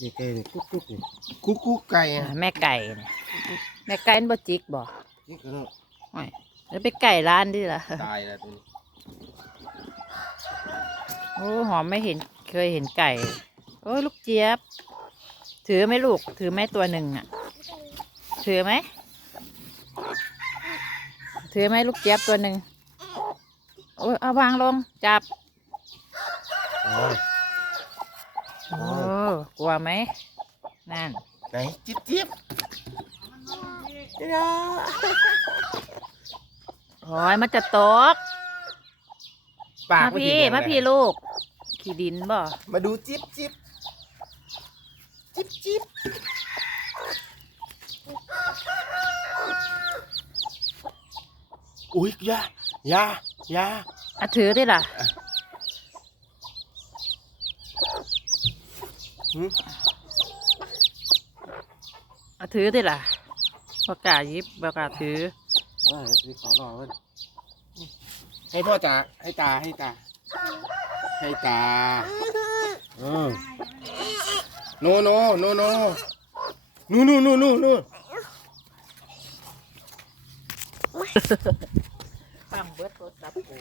นี่ไก่นี่กุ๊กกุ๊กนี่กุ๊กกุ๊กไก่อ่าอะแม่ไก่เนี่ยแม่ไก่มันบ่จิกบ่นี่ก็แล้วโอ้ยแล้วไปไก่ร้านดิล่ะตายแล้วตัวนี้โอ้หอมไม่เห็นเคยเห็นไก่ โอ้ยลูกเจี๊ยบ ถือไหมลูก ถือไหมตัวหนึ่งอะ ถือไหม ถือไหมลูกเจี๊ยบตัวหนึ่งโอ้ยเอาวางลง จับ โอ้ยโอ้กลัวไหมนั่นไหนจิ๊บจิ๊บโอ้ยมันจะตกปากมามันพี่สีแดงมาเลยพี่ลูก ขี้ดินบ่มาดูจิ๊บจิ๊บจิ๊บจิ๊บอุ้ยอยาอยาอยาอะถือดิล่ะ หืมอะถือดิล่ะประกล้าศยิบประกล้าศถือว่าสิขอรอเพิ่นให้พ่อจ๋าให้ตาให้ตา ให้ตาเออโนโนโนโนนู่นนู่นนู่นนู่นนู่นฟังเบิดโทรศัพท์กู